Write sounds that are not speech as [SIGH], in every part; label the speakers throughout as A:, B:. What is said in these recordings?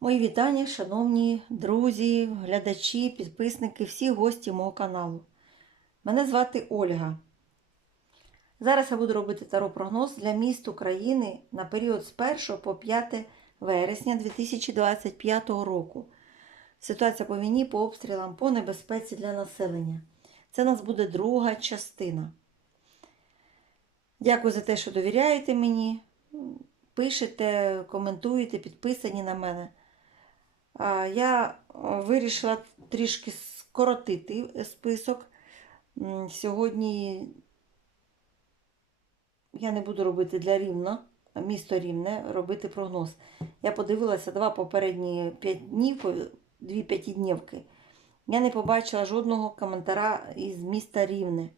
A: Мої вітання, шановні друзі, глядачі, підписники, всі гості мого каналу. Мене звати Ольга. Зараз я буду робити таро-прогноз для міст України на період з 1 по 5 вересня 2025 року. Ситуація по війні, по обстрілам, по небезпеці для населення. Це нас буде друга частина. Дякую за те, що довіряєте мені. Пишете, коментуєте, підписані на мене. Я вирішила трішки скоротити список. Сьогодні я не буду робити для Рівно, місто Рівне, робити прогноз. Я подивилася два попередні п'ять днів, по- дві п'ятиднівки. Я не побачила жодного коментара із міста Рівне.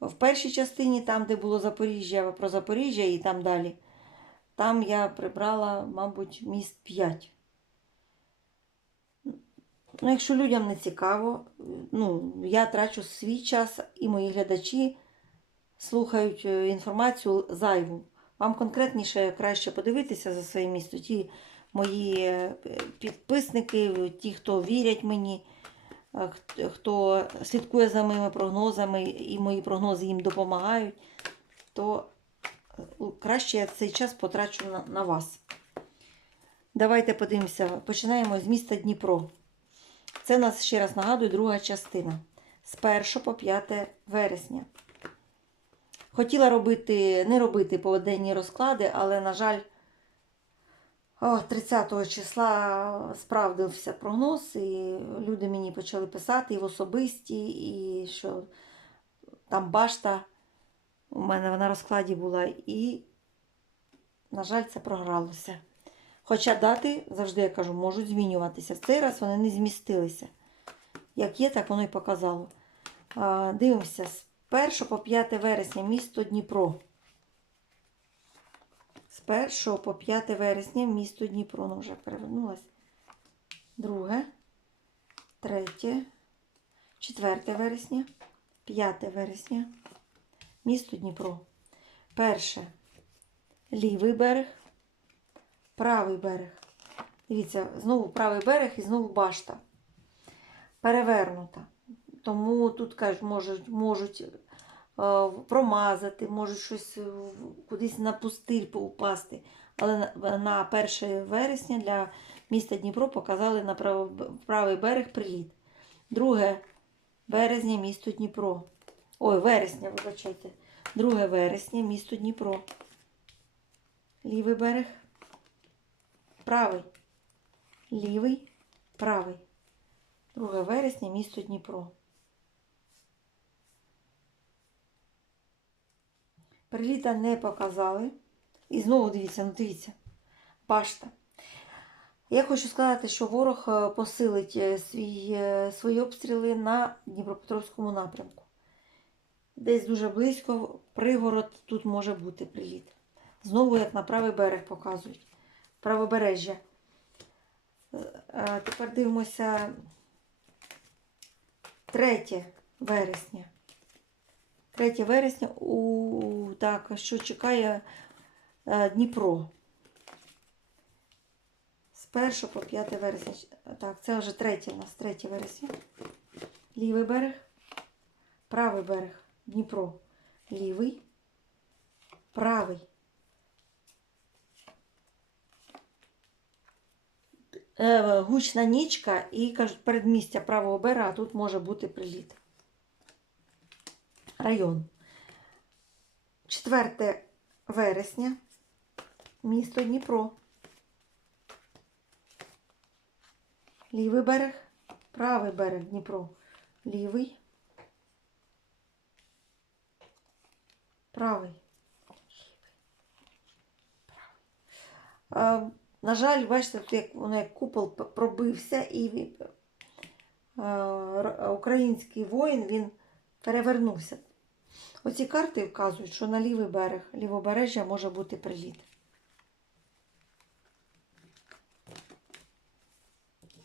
A: В першій частині, там, де було Запоріжжя, про Запоріжжя і там далі, там я прибрала, мабуть, міст 5. Ну, якщо людям не цікаво, ну, я трачу свій час і мої глядачі слухають е, інформацію зайву. Вам конкретніше краще подивитися за своє місто. Ті мої е, підписники, ті, хто вірять мені, е, хто слідкує за моїми прогнозами і мої прогнози їм допомагають, то краще я цей час потрачу на вас. Давайте подивимося. Починаємо з міста Дніпро. Це нас, ще раз нагадую, друга частина. З 1 по 5 вересня. Хотіла робити, не робити поводенні розклади, але, на жаль, 30 числа справдився прогноз, і люди мені почали писати і в особисті, і що там башта у мене на розкладі була, і, на жаль, це програлося. Хоча дати, завжди я кажу, можуть змінюватися. В цей раз вони не змістилися. Як є, так воно і показало. А, Дивимося, з 1 по 5 вересня місто Дніпро. З 1 по 5 вересня місто Дніпро. Ну, вже перевернулась. Друге, третє, 4 вересня, 5 вересня. Місто Дніпро. Перше. Лівий берег правий берег. Дивіться, знову правий берег і знову башта. Перевернута. Тому тут кажуть, можуть, можуть е, промазати, можуть щось е, кудись на пустиль упасти. Але на 1 вересня для міста Дніпро показали на правий берег приліт. 2 березня місто Дніпро. Ой, вересня, вибачайте. 2 вересня місто Дніпро. Лівий берег правий, лівий, правий. 2 вересня, місто Дніпро. Приліта не показали. І знову дивіться, ну дивіться, башта. Я хочу сказати, що ворог е, посилить е, свій, е, свої обстріли на Дніпропетровському напрямку. Десь дуже близько, пригород тут може бути приліт. Знову, як на правий берег показують правобережжя. Е, Тепер дивимося 3 вересня. 3 вересня у так, що чекає е, Дніпро. З 1 по 5 вересня. Так, це вже 3 у нас 3 вересня. Лівий берег, правий берег, Дніпро. Лівий, правий. е, гучна нічка і кажуть, передмістя правого берега, а тут може бути приліт. Район. 4 вересня. Місто Дніпро. Лівий берег, правий берег Дніпро. Лівий. Правий. Правий. На жаль, бачите, як воно як купол пробився, і е, український воїн він перевернувся. Оці карти вказують, що на лівий берег, лівобережжя може бути приліт.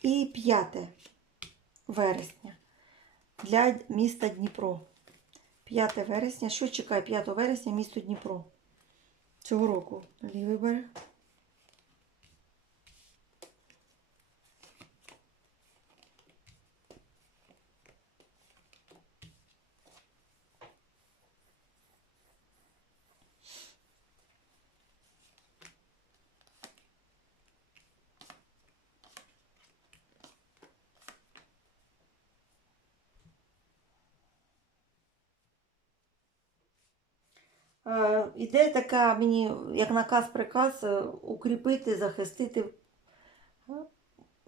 A: І 5 вересня для міста Дніпро. 5 вересня. Що чекає 5 вересня місто Дніпро? Цього року лівий берег. Е, Іде така мені, як наказ-приказ, е, укріпити, захистити е,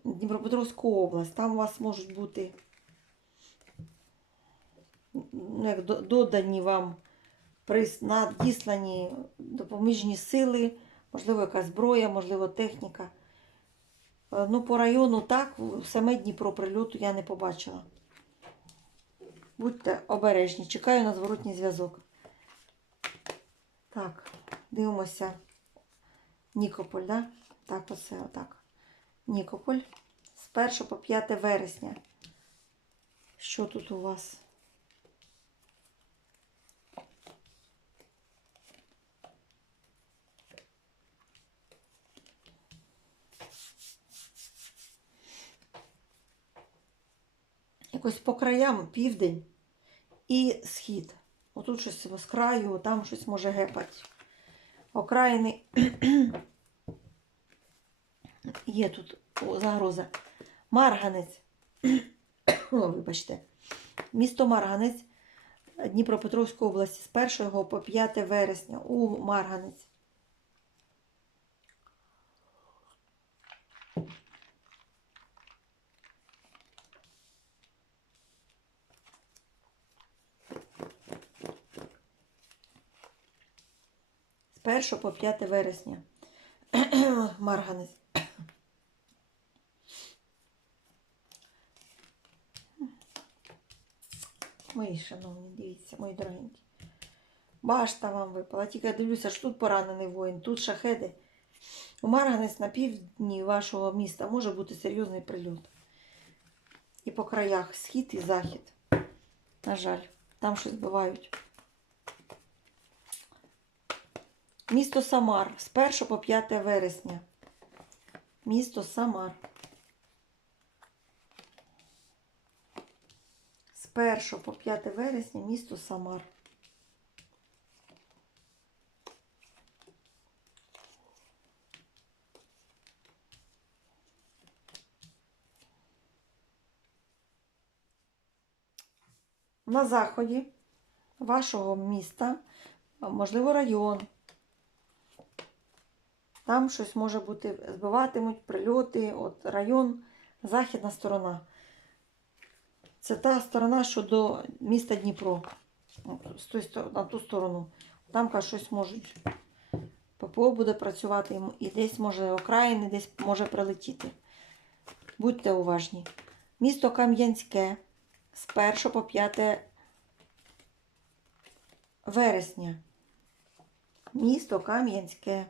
A: Дніпропетровську область. Там у вас можуть бути ну, як додані вам надіслані допоміжні сили, можливо, якась зброя, можливо, техніка. Е, Ну, по району так, саме Дніпро прильоту я не побачила. Будьте обережні, чекаю на зворотній зв'язок. Так, дивимося. Нікополь, да? Так, оце отак. Нікополь. З 1 по 5 вересня. Що тут у вас? Якось по краям південь і схід. Отут щось з краю, там щось може гепати. Окраїни є тут загроза. Марганець. О, вибачте. Місто Марганець Дніпропетровської області з 1 по 5 вересня у Марганець. З 1 по 5 вересня. [COUGHS] Марганець. [COUGHS] Мої шановні, дивіться, мої дорогенькі. Башта вам випала. Тільки дивлюся, що тут поранений воїн, тут шахеди. У Марганець на півдні вашого міста може бути серйозний прильот. І по краях схід і захід. На жаль, там щось збивають. Місто Самар з 1 по 5 вересня. Місто Самар. З 1 по 5 вересня місто Самар. На заході вашого міста, можливо, район. Там щось може бути, збиватимуть прильоти, от район, західна сторона. Це та сторона, що до міста Дніпро. На ту сторону. Там каже, щось можуть. ППО буде працювати і десь може окраїни, десь може прилетіти. Будьте уважні. Місто Кам'янське з 1 по 5 вересня. Місто Кам'янське.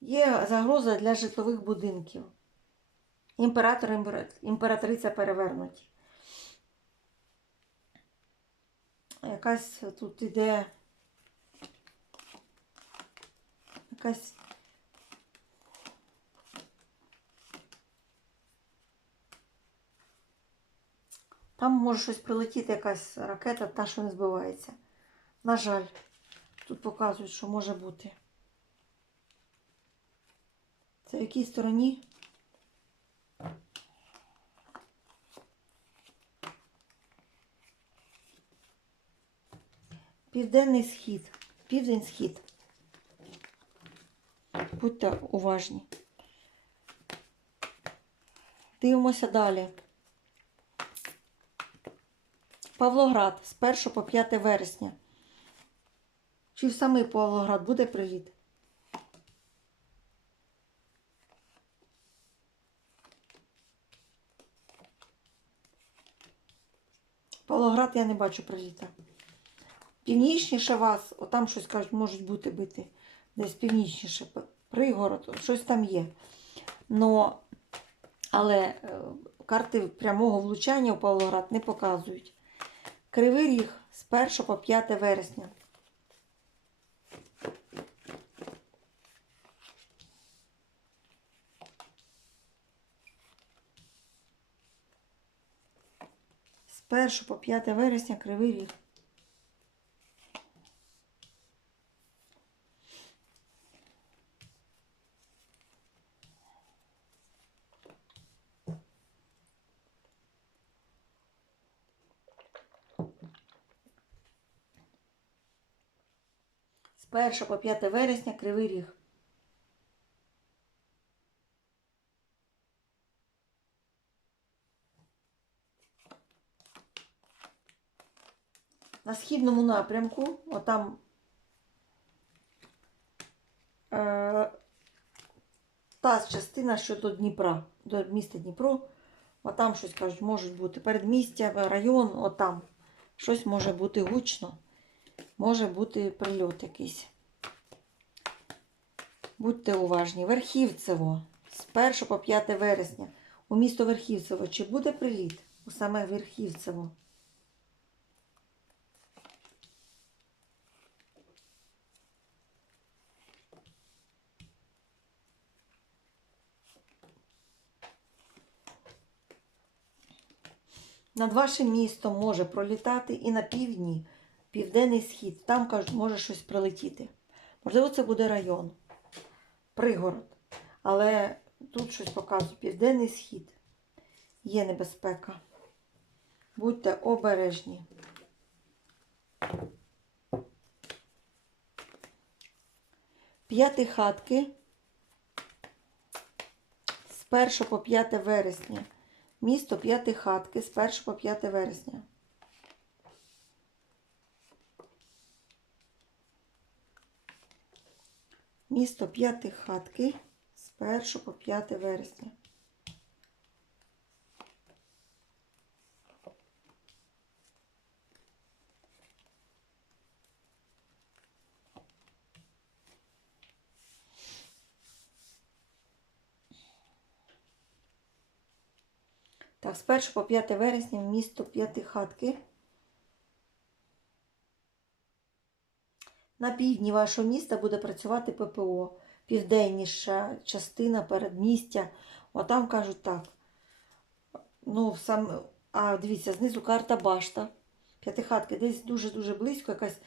A: Є загроза для житлових будинків. Імператор, імпера- імператриця перевернуті. Якась тут іде. Якась. Там може щось прилетіти, якась ракета, та, що не збивається. На жаль, тут показують, що може бути. В якій стороні? Південний схід. Південь схід. Будьте уважні. Дивимося далі. Павлоград з 1 по 5 вересня. Чи в самий Павлоград буде приліт? Павлоград я не бачу приліта. Північніше вас, отам щось кажуть, можуть бути бити. Десь північніше, пригород, щось там є. Но, але е, карти прямого влучання у Павлоград не показують. Кривий ріг з 1 по 5 вересня. 1 по 5 вересня Кривий Ріг. З 1 по 5 вересня Кривий Ріг. Східному напрямку, отам е, та частина, що до Дніпра, до міста Дніпро, отам щось кажуть, можуть бути передмістя, район, отам щось може бути гучно, може бути прильот якийсь. Будьте уважні. Верхівцево з 1 по 5 вересня у місто Верхівцево. Чи буде приліт у саме Верхівцево? Над вашим містом може пролітати і на півдні, південний схід. Там, може щось прилетіти. Можливо, це буде район, пригород. Але тут щось показує південний схід. Є небезпека. Будьте обережні. П'яті хатки з 1 по 5 вересня. Місто П'яти хатки з 1 по 5 вересня. Місто П'яти хатки з 1 по 5 вересня. З 1 по 5 вересня місто П'ятихатки. На півдні вашого міста буде працювати ППО. Південніша частина передмістя. Отам кажуть так. Ну, сам, а дивіться, знизу карта башта. П'ятихатки десь дуже-дуже близько. Якась,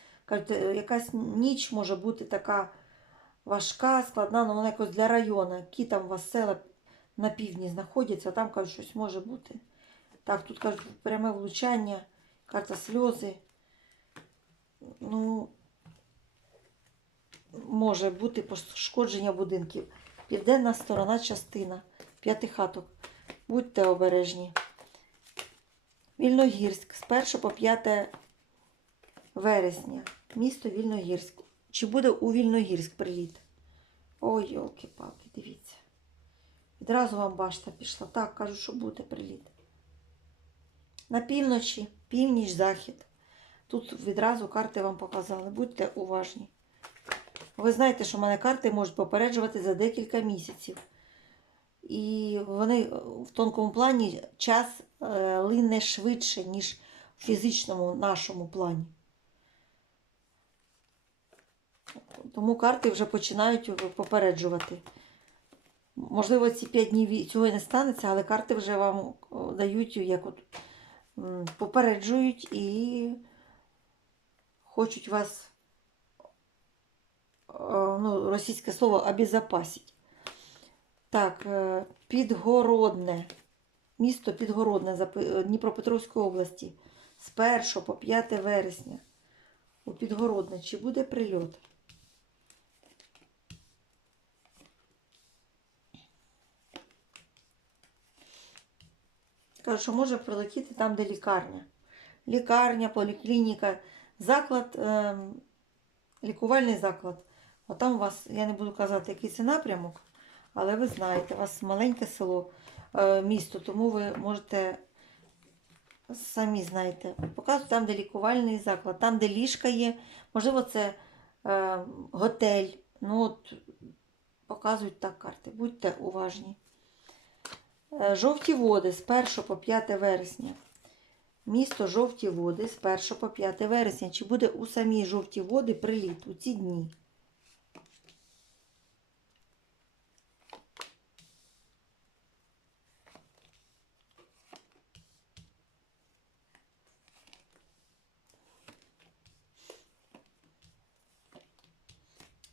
A: якась ніч може бути така важка, складна, але вона якось для району. Які там у вас села на півдні знаходяться, там кажуть, щось може бути. Так, тут кажуть, пряме влучання, карта сльози. Ну, може бути пошкодження будинків. Південна сторона частина. П'яти хаток. Будьте обережні. Вільногірськ з 1 по 5 вересня. Місто Вільногірськ. Чи буде у Вільногірськ приліт? Ой, йолки-палки, дивіться. Відразу вам башта пішла. Так, кажуть, що буде приліт. На півночі, північ, захід. Тут відразу карти вам показали. Будьте уважні. Ви знаєте, що в мене карти можуть попереджувати за декілька місяців. І вони в тонкому плані час е, лине швидше, ніж в фізичному нашому плані. Тому карти вже починають попереджувати. Можливо, ці 5 днів цього не станеться, але карти вже вам дають, як от попереджують і хочуть вас, ну, російське слово, обезопасить. Так, е, Підгородне. Місто Підгородне Дніпропетровської області з 1 по 5 вересня. У Підгородне. Чи буде прильот? Що може прилетіти там, де лікарня. Лікарня, поліклініка, заклад, е, лікувальний заклад. Отам у вас, я не буду казати, який це напрямок, але ви знаєте, у вас маленьке село, е, місто, тому ви можете самі знаєте. Показую там, де лікувальний заклад, там, де ліжка є, можливо, це е, готель. Ну, от, показують так карти. Будьте уважні. Е, Жовті води з 1 по 5 вересня. Місто жовті води з 1 по 5 вересня. Чи буде у самій жовті води приліт у ці дні?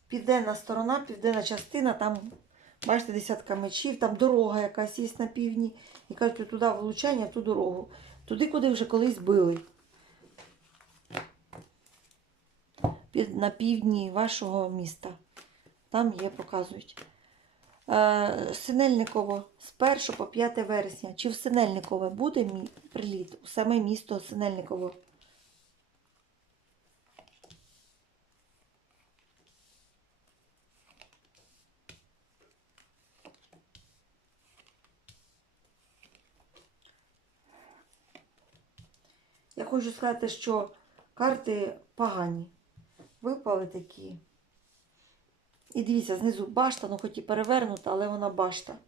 A: Південна сторона, південна частина, там, бачите, десятка мечів, там дорога якась є на півдні. І кажуть, туди влучання, в ту дорогу. Туди, куди вже колись били. під, на півдні вашого міста. Там є, показують. Е, Синельниково з 1 по 5 вересня. Чи в Синельникове буде приліт? У саме місто Синельниково. Хочу сказати, що карти погані. Випали такі. І дивіться, знизу башта, ну хоч і перевернута, але вона башта.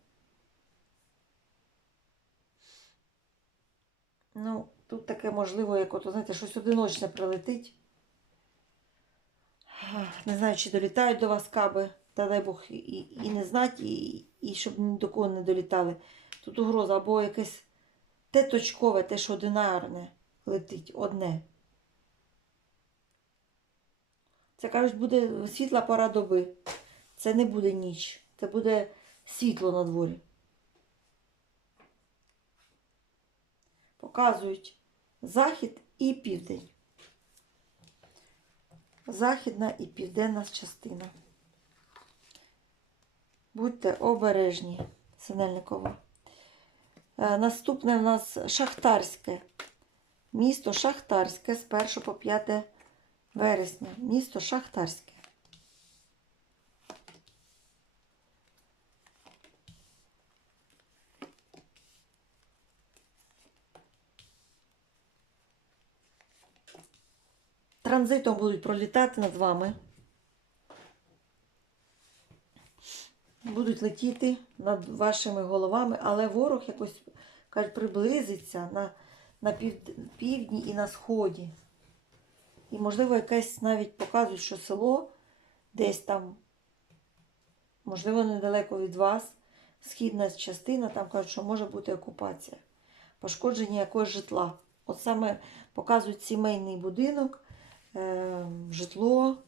A: Ну, тут таке можливо, як от, знаєте, щось одиночне прилетить. Не знаю, чи долітають до вас каби, та дай Бог і, і не знати, і, і щоб ні до кого не долітали. Тут угроза або якесь те точкове, те, що одинарне летить, одне. Це кажуть, буде світла пора доби. Це не буде ніч. Це буде світло на дворі. Показують захід і південь. Західна і південна частина. Будьте обережні, Синельниково. Е, Наступне в нас Шахтарське. Місто Шахтарське з 1 по 5 вересня. Місто Шахтарське. Транзитом будуть пролітати над вами. Будуть летіти над вашими головами, але ворог якось кажуть, приблизиться на, на півдні і на сході. І, можливо, якесь навіть показують, що село десь там, можливо, недалеко від вас, східна частина, там кажуть, що може бути окупація, пошкодження якогось житла. От саме показують сімейний будинок, е, житло,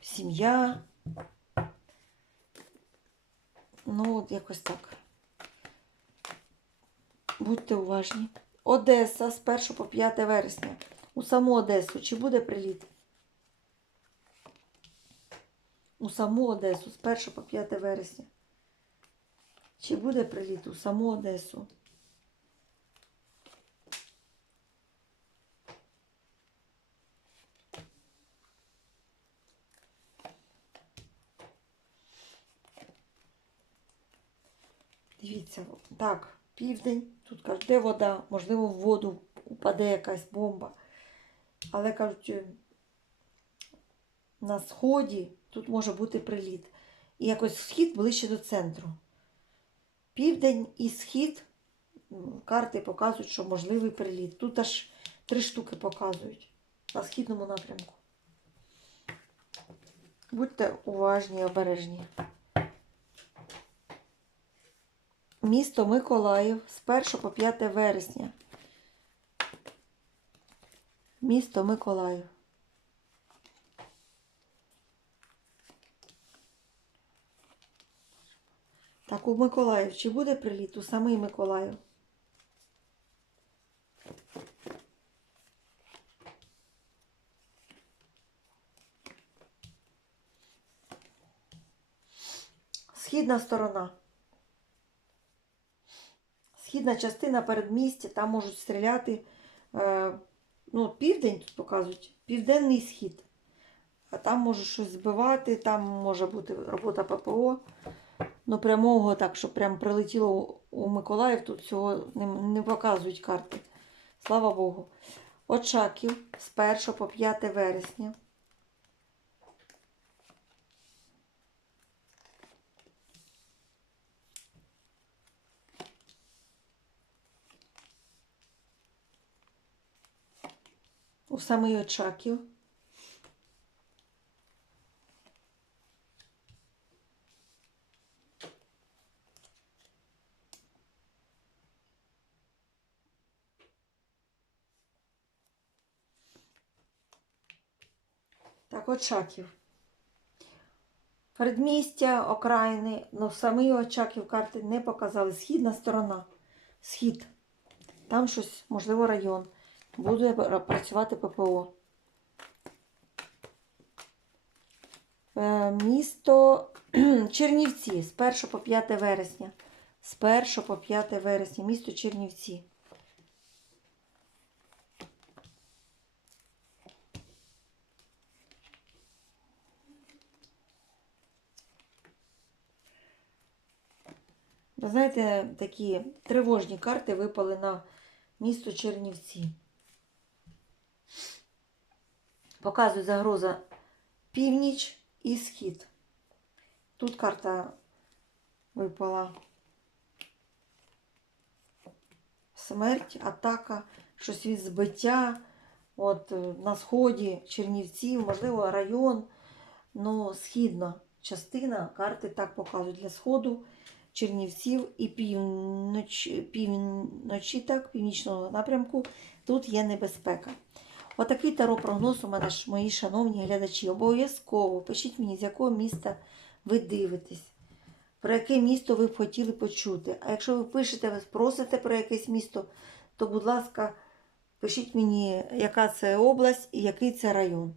A: сім'я. Ну, от якось так. Будьте уважні. Одеса з 1 по 5 вересня. У саму Одесу. Чи буде приліт? У саму Одесу з 1 по 5 вересня. Чи буде приліт у саму Одесу? Дивіться, так, південь. Тут кажуть, де вода, можливо, в воду упаде якась бомба. Але кажуть, на сході тут може бути приліт. І якось схід ближче до центру. Південь і схід карти показують, що можливий приліт. Тут аж три штуки показують на східному напрямку. Будьте уважні і обережні. Місто Миколаїв з 1 по 5 вересня. Місто Миколаїв. Так, у Миколаїв. Чи буде приліт у самий Миколаїв? Східна сторона. Східна частина передмістя, там можуть стріляти. Е, ну, південь тут показують, південний схід. А там може щось збивати, там може бути робота ППО. Ну, прямого так, щоб прям прилетіло у Миколаїв, тут цього не, не показують карти. Слава Богу. Очаків з 1 по 5 вересня. У самий Очаків. Так, Очаків. Передмістя, окраїни, ну самий Очаків карти не показали. Східна сторона. Схід. Там щось, можливо, район. Буде пр- працювати ППО. Е, Місто Чернівці з 1 по 5 вересня. З 1 по 5 вересня. Місто Чернівці. Ви знаєте, такі тривожні карти випали на місто Чернівці. Показує загроза північ і схід. Тут карта випала. Смерть, атака, щось від збиття. От е, на сході Чернівців, можливо, район, ну, східна частина карти так показують для сходу Чернівців і півночі, півночі так, північного напрямку. Тут є небезпека. Отакий таро прогноз у мене ж, мої шановні глядачі. Обов'язково пишіть мені, з якого міста ви дивитесь, про яке місто ви б хотіли почути. А якщо ви пишете, ви просите про якесь місто, то, будь ласка, пишіть мені, яка це область і який це район.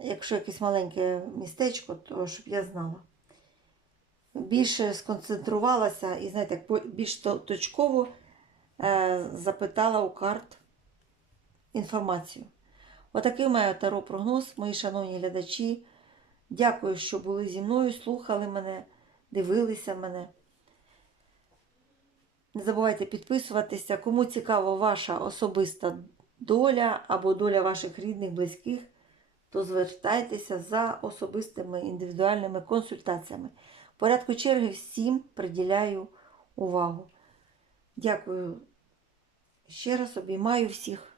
A: Якщо якесь маленьке містечко, то щоб я знала. Більше сконцентрувалася і, знаєте, більш точково е, запитала у карт інформацію. Отакий у таро прогноз, мої шановні глядачі. Дякую, що були зі мною, слухали мене, дивилися мене. Не забувайте підписуватися. Кому цікава ваша особиста доля або доля ваших рідних, близьких, то звертайтеся за особистими індивідуальними консультаціями. В порядку черги всім приділяю увагу. Дякую ще раз обіймаю всіх.